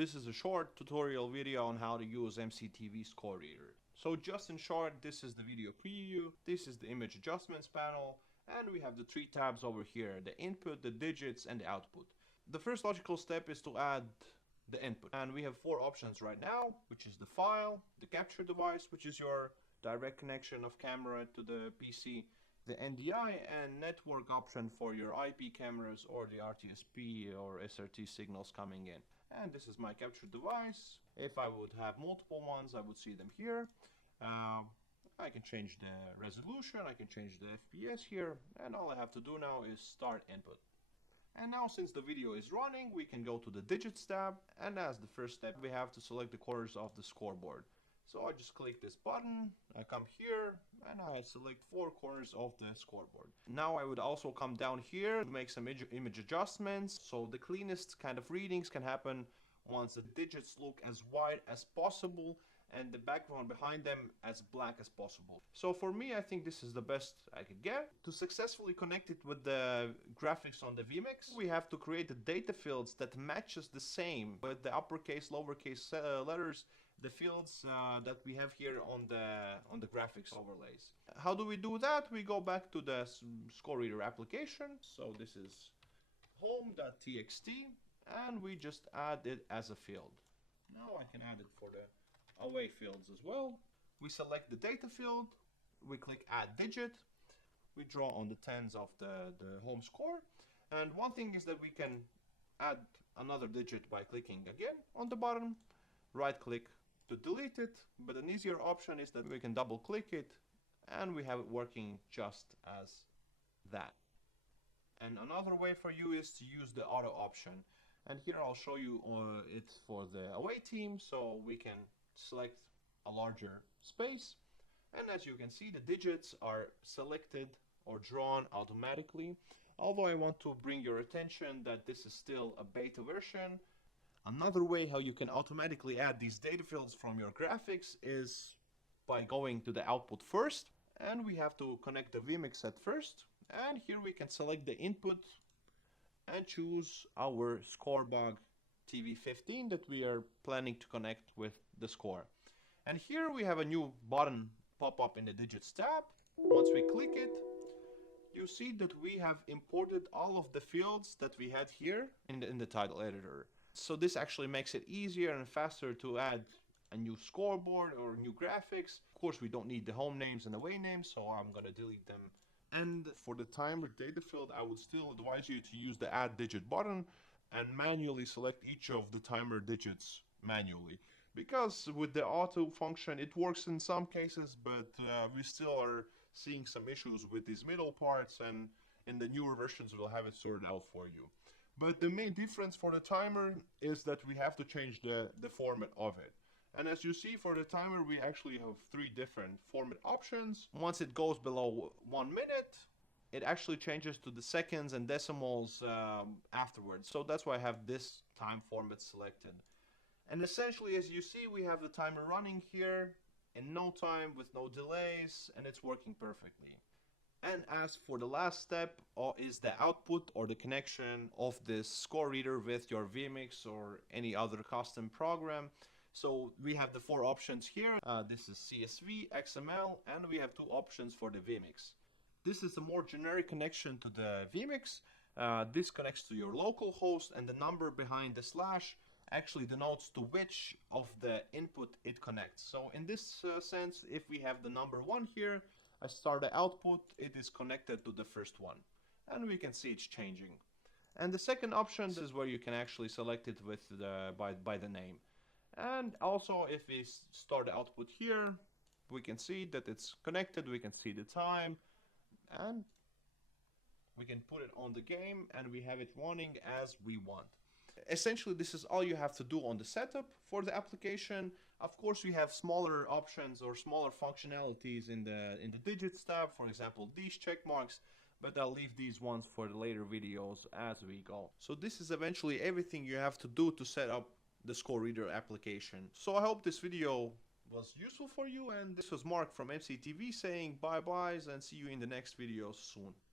this is a short tutorial video on how to use MCTV ScoreReader. So just in short, this is the video preview, this is the image adjustments panel, and we have the three tabs over here, the input, the digits, and the output. The first logical step is to add the input, and we have four options right now, which is the file, the capture device, which is your direct connection of camera to the PC, the NDI and network option for your IP cameras or the RTSP or SRT signals coming in. And this is my capture device. If I would have multiple ones, I would see them here. I can change the resolution, I can change the FPS here, and all I have to do now is start input. And now, since the video is running, we can go to the digits tab, and as the first step we have to select the corners of the scoreboard. So I just click this button, I come here, and I select four corners of the scoreboard. Now I would also come down here to make some image adjustments, so the cleanest kind of readings can happen once the digits look as white as possible and the background behind them as black as possible. So for me, I think this is the best I could get. To successfully connect it with the graphics on the vMix, we have to create the data fields that matches the same with the uppercase, lowercase letters, the fields that we have here on the graphics overlays. How do we do that? We go back to the ScoreReader application. So this is home.txt, and we just add it as a field. Now I can add it for the away fields as well. We select the data field, we click add digit, we draw on the tens of the home score, and one thing is that we can add another digit by clicking again on the button, right click to delete it, but an easier option is that we can double click it and we have it working just as that. And another way for you is to use the auto option, and here I'll show you it for the away team, so we can select a larger space, and as you can see, the digits are selected or drawn automatically. Although I want to bring your attention that this is still a beta version. Another way how you can automatically add these data fields from your graphics is by going to the output first, and we have to connect the vMix at first, and here we can select the input and choose our Scoreboard TV15 that we are planning to connect with the score. And here we have a new button pop up in the digits tab. Once we click it, you see that we have imported all of the fields that we had here in the title editor. So this actually makes it easier and faster to add a new scoreboard or new graphics. Of course, we don't need the home names and away names, so I'm gonna delete them. And for the timer data field, I would still advise you to use the add digit button and manually select each of the timer digits manually. Because with the auto function, it works in some cases, but we still are seeing some issues with these middle parts, and in the newer versions we'll have it sorted out for you. But the main difference for the timer is that we have to change the format of it. And as you see, for the timer we actually have three different format options. Once it goes below 1 minute, it actually changes to the seconds and decimals afterwards. So that's why I have this time format selected. And essentially, as you see, we have the timer running here in no time with no delays, and it's working perfectly. And as for the last step, is the output or the connection of this ScoreReader with your vMix or any other custom program. So we have the four options here. This is CSV, XML, and we have two options for the vMix. This is a more generic connection to the vMix. This connects to your local host, and the number behind the slash actually denotes to which of the input it connects. So in this sense, if we have the number 1 here, I start the output, it is connected to the first one. And we can see it's changing. And the second option is where you can actually select it with by the name. And also, if we start the output here, we can see that it's connected, we can see the time, and we can put it on the game, and we have it running as we want. Essentially, this is all you have to do on the setup for the application. Of course, we have smaller options or smaller functionalities in the digits tab, for example, these check marks, but I'll leave these ones for the later videos as we go. So this is eventually everything you have to do to set up the ScoreReader application. So I hope this video was useful for you, and this was Mark from MCTV saying bye-byes and see you in the next video soon.